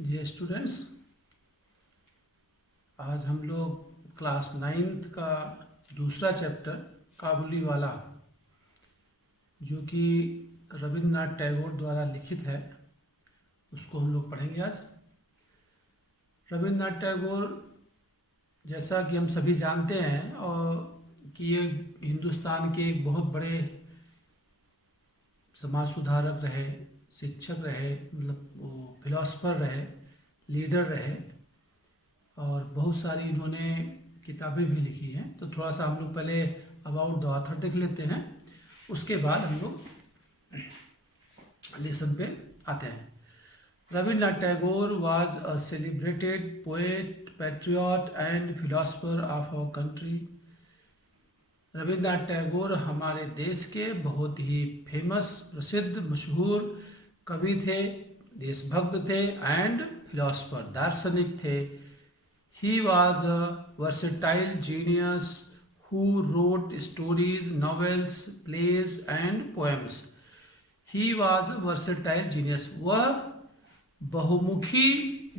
Dear students, आज हम लोग क्लास 9th का दूसरा चैप्टर काबुली वाला, जो कि रविन्द्रनाथ टैगोर द्वारा लिखित है, उसको हम लोग पढ़ेंगे आज। रविन्द्रनाथ टैगोर, जैसा कि हम सभी जानते हैं और कि ये हिंदुस्तान के एक बहुत बड़े समाज सुधारक रहे, शिक्षक रहे, मतलब वो फिलोसफर रहे, लीडर रहे और बहुत सारी इन्होंने किताबें भी लिखी हैं। तो थोड़ा सा हम लोग पहले अबाउट द ऑथर देख लेते हैं, उसके बाद हम लोग लेसन पे आते हैं। Rabindranath Tagore was a celebrated poet, patriot and philosopher of our country. Rabindranath Tagore हमारे देश के बहुत ही फेमस, प्रसिद्ध, मशहूर कवि थे, देशभक्त थे एंड फिलोसफर, दार्शनिक थे। He was a versatile genius who wrote stories, novels, plays and poems. He was a versatile genius. वह बहुमुखी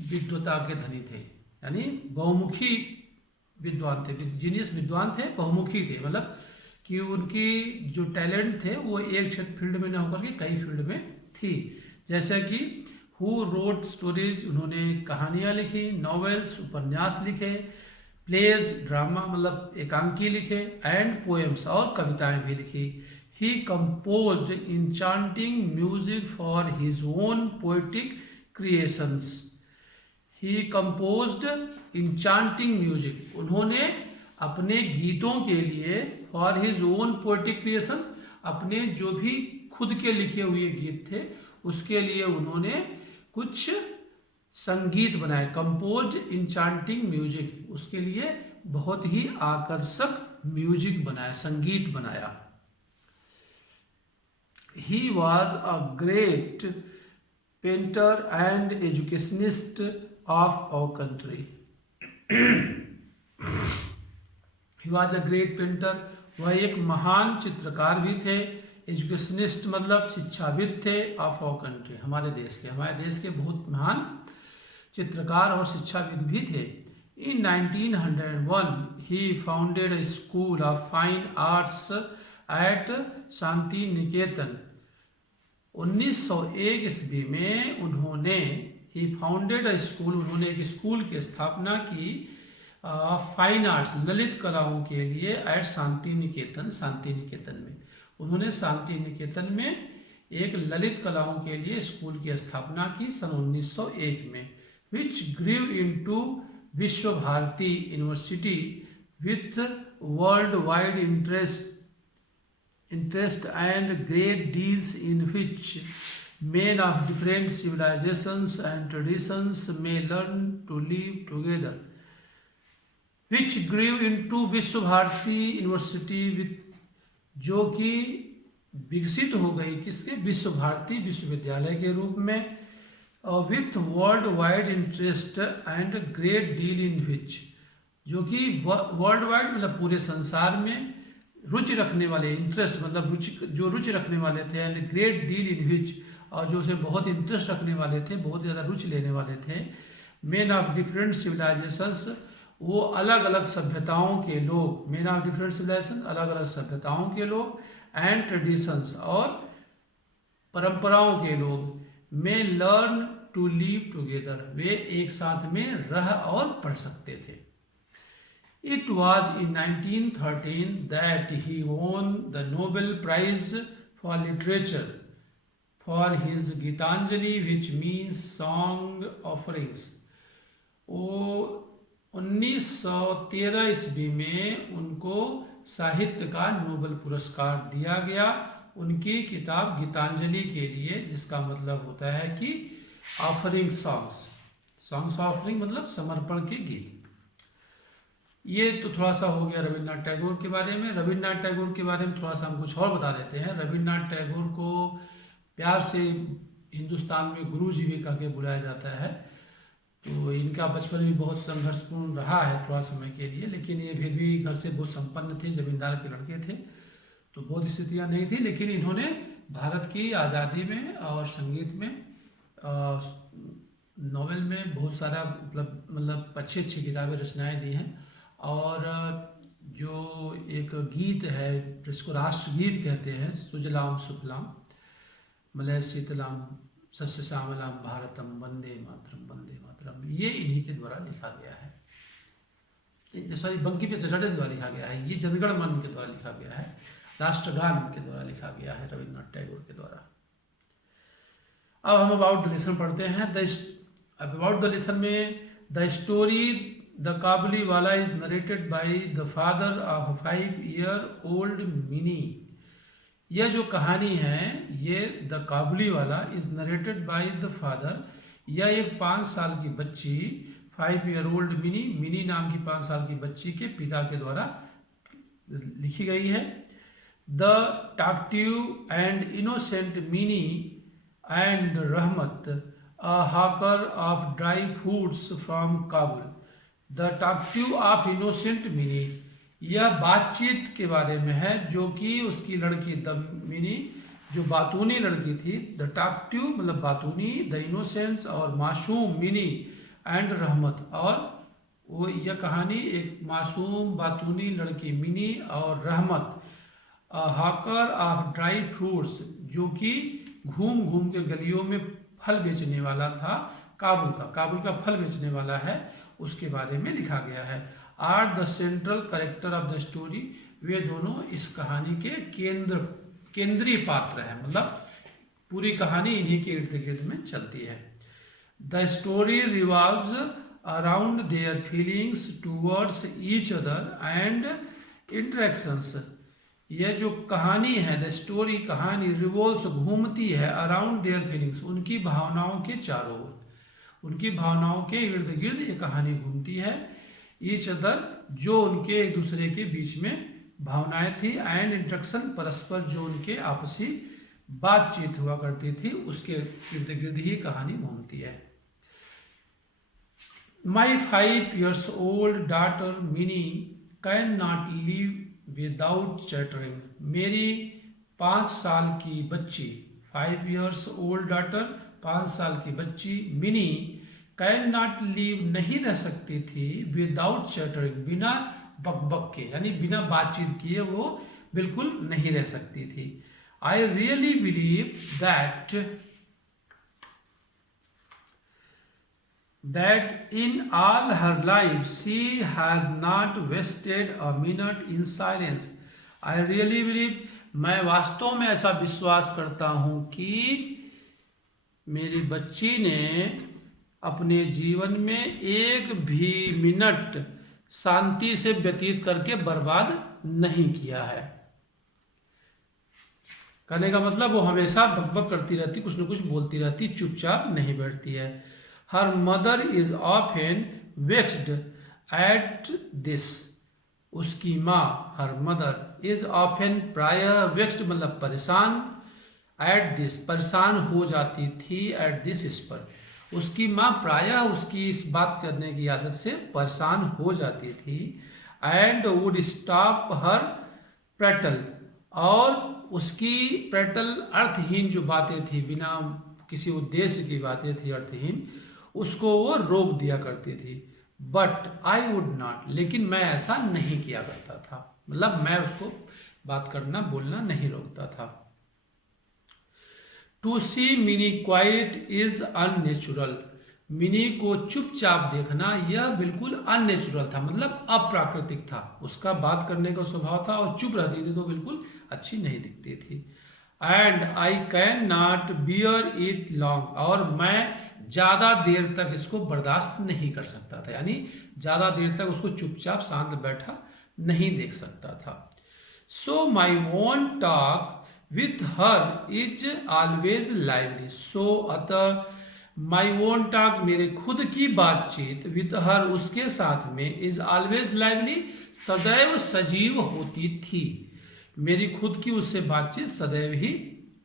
विद्वता के धनी थे, यानी बहुमुखी विद्वान थे। जीनियस विद्वान थे, बहुमुखी थे, मतलब कि उनकी जो टैलेंट थे वो एक क्षेत्र फील्ड में न होकर के कई फील्ड में थी। जैसे कि हु रोट स्टोरीज, उन्होंने कहानियाँ लिखी, नॉवेल्स, उपन्यास लिखे, प्लेज, ड्रामा मतलब एकांकी लिखे, एंड पोएम्स और कविताएं भी लिखी। He composed enchanting music for his own poetic creations. He composed enchanting music, उन्होंने अपने गीतों के लिए, for his own poetic creations, अपने जो भी खुद के लिखे हुए गीत थे उसके लिए उन्होंने कुछ संगीत बनाए। कंपोज इंचांटिंग म्यूजिक, उसके लिए बहुत ही आकर्षक म्यूजिक बनाया, संगीत बनाया। He was a great painter and educationist of our country. He was a great painter, वह एक महान चित्रकार भी थे। एजुकेशनिस्ट मतलब शिक्षाविद थे। ऑफ आवर कंट्री, हमारे देश के बहुत महान चित्रकार और शिक्षाविद भी थे। In 1901 he founded a school of fine arts at Shantiniketan. 1901 ईस्वी में उन्होंने ही फाउंडेड अ स्कूल, उन्होंने एक स्कूल की स्थापना की फाइन आर्ट्स, ललित कलाओं के लिए, एट शांति निकेतन में। उन्होंने शांति निकेतन में एक ललित कलाओं के लिए स्कूल की स्थापना की सन 1901 में, विच grew into Visva Bharati university with world wide interest and great deals in which men of different civilizations and traditions may learn to live together. Which grew into विश्व भारती यूनिवर्सिटी विथ, जो कि विकसित हो गई किसके, विश्व भारती विश्वविद्यालय के रूप में, और with world wide interest and great deal in which, जो कि वर्ल्ड वाइड मतलब पूरे संसार में रुचि रखने वाले, इंटरेस्ट मतलब रुचि रखने वाले थे, एंड ग्रेट डील इन विच, और जो उसे बहुत इंटरेस्ट रखने वाले थे, बहुत ज़्यादा रुचि लेने वाले थे। मेन ऑफ डिफरेंट सिविलाइजेशंस, वो अलग अलग सभ्यताओं के लोग, मेन ऑफ डिफरेंट सिविलाइजेशन, अलग अलग सभ्यताओं के लोग, एंड ट्रेडिशंस और परंपराओं के लोग, में लर्न टू लिव टुगेदर, वे एक साथ में रह और पढ़ सकते थे। It was in 1913 that he won the Nobel Prize for Literature for his Gitanjali, which means song offerings. वो 1913 ईस्वी में उनको साहित्य का नोबेल पुरस्कार दिया गया उनकी किताब गीतांजलि के लिए, जिसका मतलब होता है कि ऑफरिंग सॉन्ग्स ऑफरिंग मतलब समर्पण के गीत। ये तो थोड़ा सा हो गया रविन्द्रनाथ टैगोर के बारे में। रविन्द्रनाथ टैगोर के बारे में थोड़ा सा हम कुछ और बता देते हैं। रविन्द्रनाथ टैगोर को प्यार से हिंदुस्तान में गुरु जी भी कह के बुलाया जाता है। तो इनका बचपन भी बहुत संघर्षपूर्ण रहा है थोड़ा समय के लिए, लेकिन ये फिर भी घर से बहुत संपन्न थे, जमींदार के लड़के थे, तो बहुत स्थितियाँ नहीं थी, लेकिन इन्होंने भारत की आज़ादी में और संगीत में नॉवेल में बहुत सारा मतलब अच्छी अच्छी किताबें रचनाएं दी हैं। और जो एक गीत है जिसको राष्ट्रगीत कहते हैं, सुजलाम सुफलाम मलय शीतलाम सस्य श्यामलाम भारतम वंदे मातरम वंदे मातरम, ये इन्हीं के द्वारा लिखा गया है। सॉरी, बंकिम चटर्जी द्वारा लिखा गया है। ये जनगण मन के द्वारा लिखा गया है, राष्ट्रगान के द्वारा लिखा गया है रविन्द्रनाथ टैगोर के द्वारा। अब हम अबाउट द लेसन पढ़ते हैं। अबाउट द लेसन में द स्टोरी द काबुली वाला is narrated by the father of 5-year-old mini. यह जो कहानी है, ये द काबुली वाला is narrated by the father, यह एक 5 साल की बच्ची 5-year-old मिनी, मिनी नाम की 5 साल की बच्ची के पिता के द्वारा लिखी गई है। The talkative and innocent Mini and Rahmat, a hawker of dry foods from Kabul. The talkative of innocent mini, यह बातचीत के बारे में है जो कि उसकी लड़की द मिनी, जो बातूनी लड़की थी। द टाक्टिव मतलब बातूनी, द इनोसेंस और मासूम मिनी एंड रहमत, और वो यह कहानी एक मासूम बातूनी लड़की मिनी और रहमत, हॉकर ऑफ ड्राई फ्रूट्स, जो कि घूम घूम के गलियों में फल बेचने वाला था, काबुल का फल बेचने वाला है, उसके बारे में लिखा गया है। Are the central character of the story, वे दोनों इस कहानी के केंद्रीय पात्र हैं, मतलब पूरी कहानी इन्हीं के इर्द गिर्द में चलती है। The story revolves around their feelings towards each other and interactions. यह जो कहानी है, द स्टोरी कहानी, रिवॉल्व्स घूमती है, अराउंड देयर फीलिंग्स उनकी भावनाओं के चारों ओर, उनकी भावनाओं के इर्द गिर्द ये कहानी घूमती है। ईच अदर जो उनके एक दूसरे के बीच में भावनाएं थी, एंड इंटरेक्शन परस्पर जो उनके आपसी बातचीत हुआ करती थी, उसके इर्द गिर्द ही कहानी घूमती है। माई 5-year-old daughter mini can not live without chattering. मेरी 5 साल की बच्ची, 5-year-old daughter 5 साल की बच्ची मिनी, कैन नॉट लिव नहीं रह सकती थी, विदाउट चैटरिंग बिना बकबक के, यानी बिना बातचीत किए वो बिल्कुल नहीं रह सकती थी। I really believe that in all her life she has not wasted a minute in silence. I really believe, मैं वास्तव में ऐसा विश्वास करता हूँ कि मेरी बच्ची ने अपने जीवन में एक भी मिनट शांति से व्यतीत करके बर्बाद नहीं किया है। कहने का मतलब वो हमेशा बकबक करती रहती, कुछ न कुछ बोलती रहती, चुपचाप नहीं बैठती है। Her mother is often vexed at this. उसकी माँ, her mother is often प्रायः vexed मतलब परेशान, at this परेशान हो जाती थी, at this इस पर। उसकी माँ प्रायः उसकी इस बात करने की आदत से परेशान हो जाती थी। and would stop her prattle, और उसकी prattle अर्थहीन जो बातें थी, बिना किसी उद्देश्य की बातें थी अर्थहीन, उसको वो रोक दिया करती थी। बट आई वुड नॉट, लेकिन मैं ऐसा नहीं किया करता था, मतलब मैं उसको बात करना बोलना नहीं रोकता था। To see Mini quiet is unnatural, Mini को चुपचाप देखना यह बिल्कुल अननेचुरल था, मतलब अप्राकृतिक था। उसका बात करने का स्वभाव था और चुप रहती थी तो बिल्कुल अच्छी नहीं दिखती थी। And I can not bear it long, और मैं ज़्यादा देर तक इसको बर्दाश्त नहीं कर सकता था, यानी ज़्यादा देर तक उसको चुपचाप शांत बैठा नहीं देख सकता था। So my own talk with her is always lively, so अतः माई ओन टॉक मेरे खुद की बातचीत, विथ हर उसके साथ में, इज ऑलवेज लाइवली सदैव सजीव होती थी। मेरी खुद की उससे बातचीत सदैव ही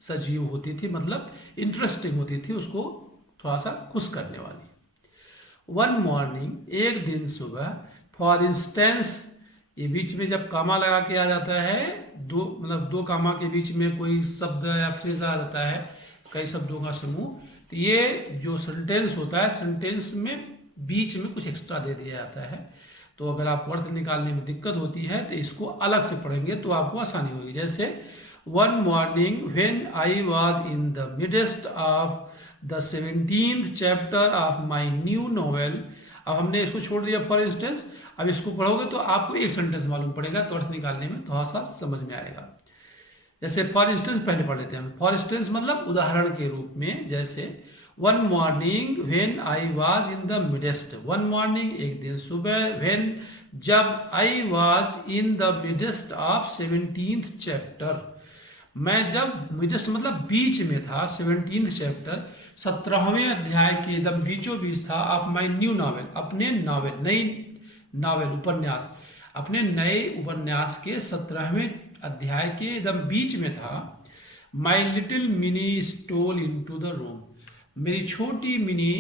सजीव होती थी, मतलब इंटरेस्टिंग होती थी, उसको थोड़ा सा खुश करने वाली। वन मॉर्निंग, एक दिन सुबह, फॉर इंस्टेंस, ये बीच में जब कामा लगा के आ जाता है, दो कामा के बीच में कोई शब्द या फ्रेज आ जाता है, कई शब्दों का समूह, तो ये जो सेंटेंस होता है, सेंटेंस में बीच में कुछ एक्स्ट्रा दे दिया जाता है। तो अगर आपको अर्थ निकालने में दिक्कत होती है तो इसको अलग से पढ़ेंगे तो आपको आसानी होगी। जैसे one morning when I was in the midst of the 17th chapter of my new novel. अब हमने इसको छोड़ दिया फॉर इंस्टेंस, अब इसको पढ़ोगे तो आपको एक सेंटेंस मालूम पड़ेगा तो अर्थ निकालने में थोड़ा सा समझ में आएगा। जैसे फॉर इंस्टेंस पहले पढ़ लेते हैं। फॉर इंस्टेंस मतलब उदाहरण के रूप में, जैसे one morning when I was in the midst. One morning एक दिन सुबह, व्हेन जब, I was in the midst of 17th chapter, मैं जब, मिडेस्ट मतलब बीच में था, 17th चैप्टर 17वें अध्याय के एकदम बीचों बीच था, ऑफ माई न्यू नॉवेल, अपने नॉवेल, नई नॉवेल, उपन्यास, अपने नए उपन्यास के 17वें अध्याय के एकदम बीच में था। My little Mini stole into the room, मेरी छोटी मिनी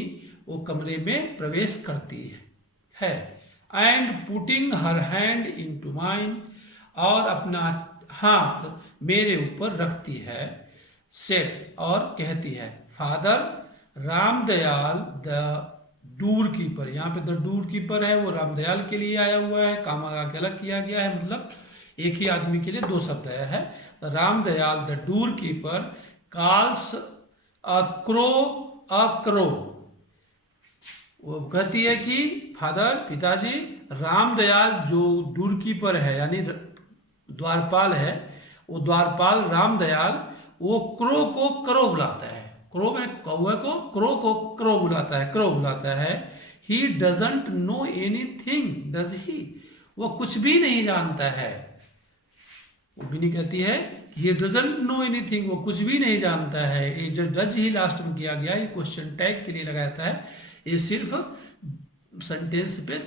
वो कमरे में प्रवेश करती है। And putting her hand into mine, और अपना हाथ मेरे ऊपर रखती है। सेट, और कहती है, father Ramdayal the door keeper, यहाँ पे द डूर कीपर है वो रामदयाल के लिए आया हुआ है, कामा का अलग किया गया है, मतलब एक ही आदमी के लिए दो शब्द आया है। Ramdayal the door keeper calls a crow, वो कहती है कि फादर, पिताजी, रामदयाल जो डूर कीपर है यानी द्वारपाल है, वो द्वारपाल रामदयाल वो क्रो को करो बुलाता है। क्रो में कौवे को, क्रो को क्रो बुलाता है, क्रो बुलाता है। He doesn't know anything does he, वो कुछ भी नहीं जानता है। वो बिनी कहती है ही डजंट नो एनीथिंग, वो कुछ भी नहीं जानता है। ये जो डज ही लास्ट में किया गया, ये क्वेश्चन टैग के लिए लगाया जाता है, ये सिर्फ सेंटेंस पे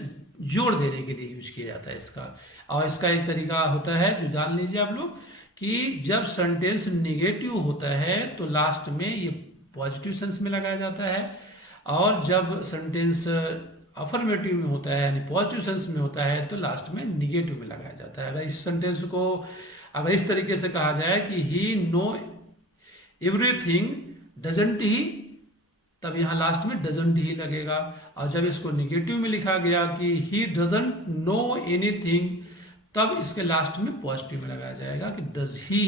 जोड़ देने के लिए यूज किया जाता है इसका। और इसका एक तरीका होता है जो जान लीजिए आप लोग, कि जब सेंटेंस निगेटिव होता है तो लास्ट में ये पॉजिटिव सेंस में लगाया जाता है, और जब सेंटेंस अफर्मेटिव में होता है यानी पॉजिटिव सेंस में होता है तो लास्ट में निगेटिव में लगाया जाता है। अगर इस सेंटेंस को अगर इस तरीके से कहा जाए कि ही नो एवरीथिंग डजंट ही, तब यहाँ लास्ट में डजंट ही लगेगा। और जब इसको निगेटिव में लिखा गया कि ही डजंट नो एनीथिंग, तब इसके लास्ट में पॉजिटिव में लगाया जाएगा कि डज ही,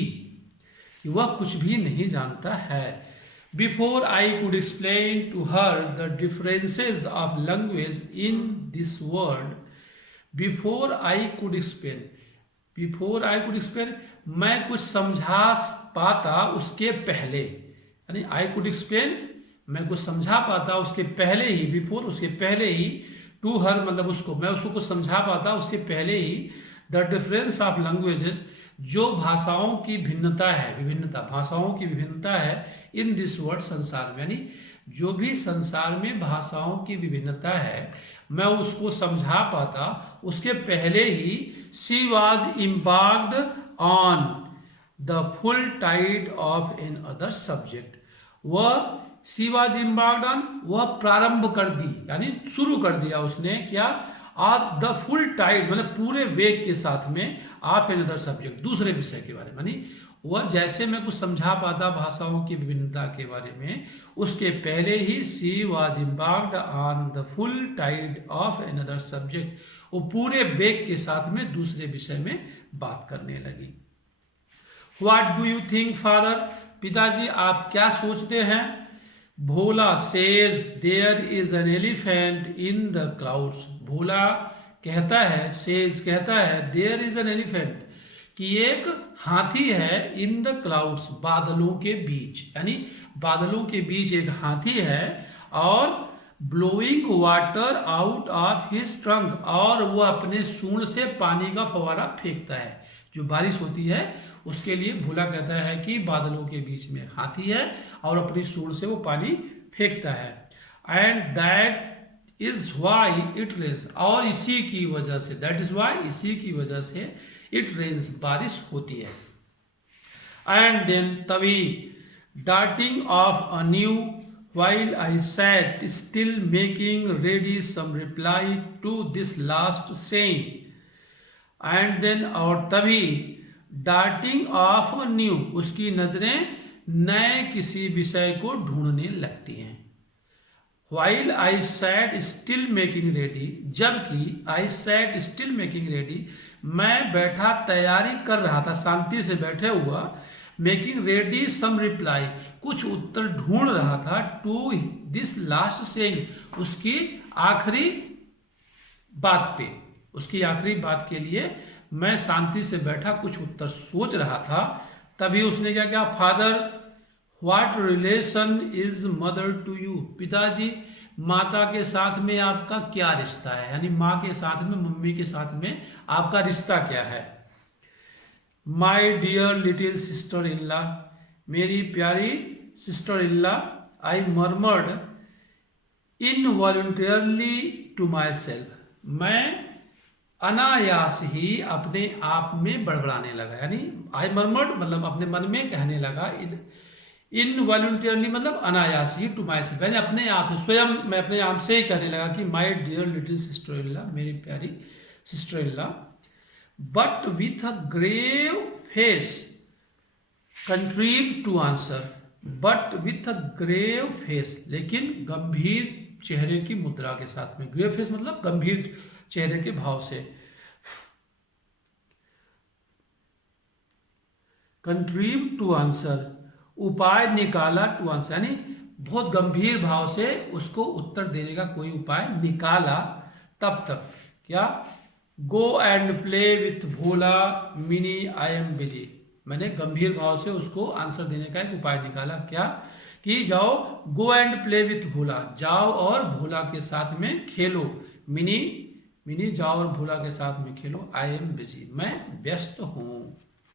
वह कुछ भी नहीं जानता है। Before I could explain to her the differences of language in this world, before I could explain, before I could explain, मैं कुछ समझा पाता उसके पहले, यानी आई कुड एक्सप्लेन, मैं कुछ समझा पाता उसके पहले ही, बिफोर उसके पहले ही, टू हर मतलब उसको, मैं उसको कुछ समझा पाता उसके पहले ही, द डिफरेंस ऑफ लैंग्वेजेस, जो भाषाओं की भिन्नता है, विभिन्नता, भाषाओं की विभिन्नता है, इन दिस वर्ल्ड, संसार में, यानी जो भी संसार में भाषाओं की विभिन्नता है मैं उसको समझा पाता उसके पहले ही। She was embarked on the full tide of another subject, वह शी वॉज इम्बार्क्ड ऑन, वह प्रारंभ कर दी यानी शुरू कर दिया उसने क्या, ऑफ द फुल टाइड मतलब पूरे वेग के साथ में, ऑफ एन अदर सब्जेक्ट, दूसरे विषय के बारे में, यानी वह जैसे मैं कुछ समझा पाता भाषाओं की विभिन्नता के बारे में उसके पहले ही she was embarked on the full tide of another subject, वो पूरे वेग के साथ में दूसरे विषय में बात करने लगी। What do you think father, पिताजी आप क्या सोचते हैं। Bhola says there is an elephant in the clouds, Bhola कहता है, सेज कहता है, देयर इज एन एलिफेंट कि एक हाथी है, इन द क्लाउड्स बादलों के बीच, यानी बादलों के बीच एक हाथी है, और blowing water out of his trunk, और वह अपने सूंड से पानी का फवारा फेंकता है। जो बारिश होती है उसके लिए भोला कहता है कि बादलों के बीच में हाथी है और अपनी सूंड से वो पानी फेंकता है। And that is why it rains, और इसी की वजह से, दैट इज वाई, इसी की वजह से इट रेन्स, बारिश होती है। एंड देन तभी darting of a new while I sat still making ready some reply to this last saying, and then और तभी darting of a new, उसकी नजरें नए किसी विषय को ढूंढने लगती हैं। While I sat still making ready, जबकि I sat still making ready, मैं बैठा तैयारी कर रहा था, शांति से बैठे हुआ, मेकिंग रेडी सम रिप्लाई, कुछ उत्तर ढूंढ रहा था, टू दिस लास्ट सेइंग, उसकी आखिरी बात पे, उसकी आखिरी बात के लिए मैं शांति से बैठा कुछ उत्तर सोच रहा था। तभी उसने क्या किया, father what relation is mother to you, पिताजी माता के साथ में आपका क्या रिश्ता है, यानी माँ के साथ में, मम्मी के साथ में आपका रिश्ता क्या है। My dear little sister in law, मेरी प्यारी sister in law, I murmured involuntarily to myself, मैं अनायास ही अपने आप में बड़बड़ाने लगा, यानी आई मर्मर्ड मतलब अपने मन में कहने लगा, इनवॉल्यूंटरली मतलब अनायास ही, टू माई सेल्फ यानी अपने आप से, स्वयं मैं अपने आप से ही कहने लगा कि my dear little sister in law, मेरी प्यारी sister in law, but with a grave face contrive to answer, but with a grave face, लेकिन गंभीर चेहरे की मुद्रा के साथ में, ग्रेव फेस मतलब गंभीर चेहरे के भाव से, कंट्रीव टू आंसर, उपाय निकाला टू आंसर, यानी बहुत गंभीर भाव से उसको उत्तर देने का कोई उपाय निकाला। तब तक क्या, go and play with Bhola mini I am busy, मैंने गंभीर भाव से उसको आंसर देने का एक उपाय निकाला, क्या कि जाओ, गो एंड प्ले विथ भोला, जाओ और भोला के साथ में खेलो, मिनी मिनी जाओ और भोला के साथ में खेलो, आई एम बिजी, मैं व्यस्त हूँ।